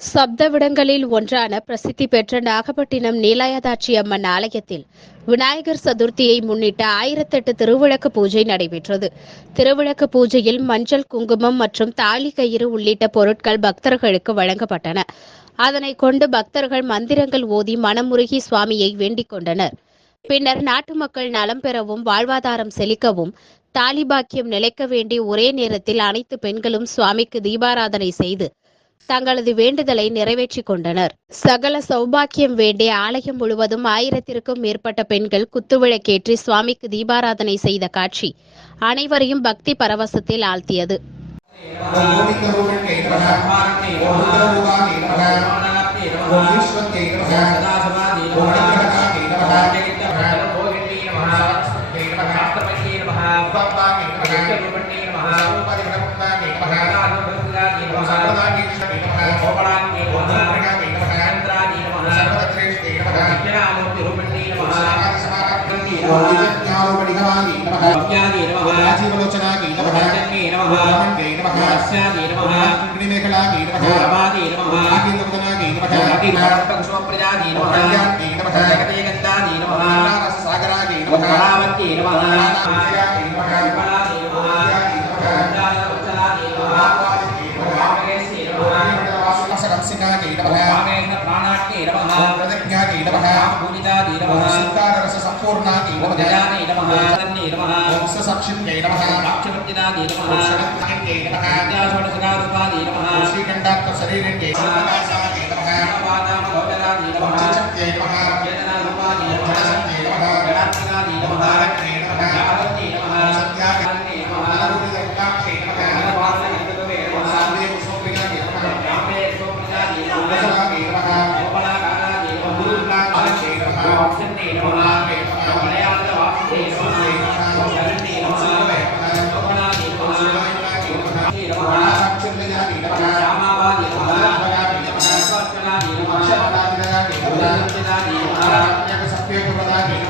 சப்தவிடங்களில் ஒன்றான பிரசித்தி பெற்ற நாகப்பட்டினம் நீலாயதாட்சி அம்மன் ஆலயத்தில் விநாயகர் சதுர்த்தியை முன்னிட்டு ஆயிரத்தெட்டு திருவிளக்கு பூஜை நடைபெற்றது. திருவிளக்கு பூஜையில் மஞ்சள் குங்குமம் மற்றும் தாலி கயிறு உள்ளிட்ட பொருட்கள் பக்தர்களுக்கு வழங்கப்பட்டன. அதனை கொண்டு பக்தர்கள் மந்திரங்கள் ஓதி மனமுருகி சுவாமியை வேண்டிக் கொண்டனர். பின்னர் நாட்டு மக்கள் நலம் பெறவும் வாழ்வாதாரம் செழிக்கவும் தாலி பாக்கியம் நிலைக்க வேண்டி ஒரே நேரத்தில் அனைத்து பெண்களும் சுவாமிக்கு தீபாராதனை செய்து தங்களது வேண்டுதலை நிறைவேற்றிக் கொண்டனர். சகல சௌபாக்கியம் வேண்டிய ஆலயம் முழுவதும் ஆயிரத்திற்கும் மேற்பட்ட பெண்கள் குத்துவிளக்கேற்றி சுவாமிக்கு தீபாராதனை செய்த காட்சி அனைவரையும் பக்தி பரவசத்தில் ஆழ்த்தியது. ஓம் జ్ఞానోపడిఘవాగి నమః భవ్యాగి నమః రాజీవలోచనాగి నమః జన్మే నమః రమణ్యే నమః హాస్యాగి నమః కుండిమేఖలాగి నమః రమాగి నమః ఆకిందవదనాగి నమః అతిభారతకుసుమప్రజాగి నమః కళ్యాణి నమః జగతే గంధాని నమః సాగరాగి నమః కళావతి నమః నమః ప్రతిజ్ఞాతి నమః భావేన ప్రాణాగ్ని నమః ప్రతిజ్ఞాతి నమః పూజితాది నమః సుక్తారస సంపూర్ణాతి శ్రీకంఠాత్మ శరీరంగే సత్యోపదాన్ని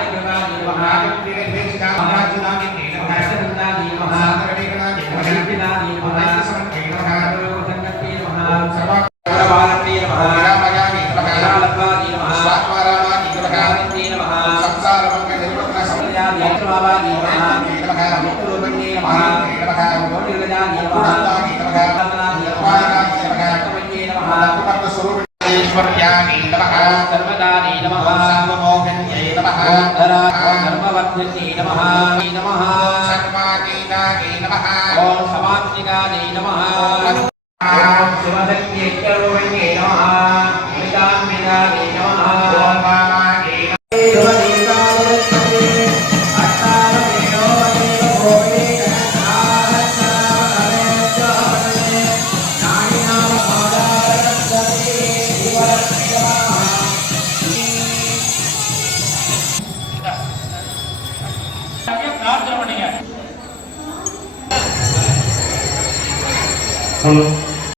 సర్వదాని నమః సర్వమోహన్యై నమః ధరా ధర్మవర్ధిని నమః నమః సర్వాదీనాని నమః ఓం నమః Hello.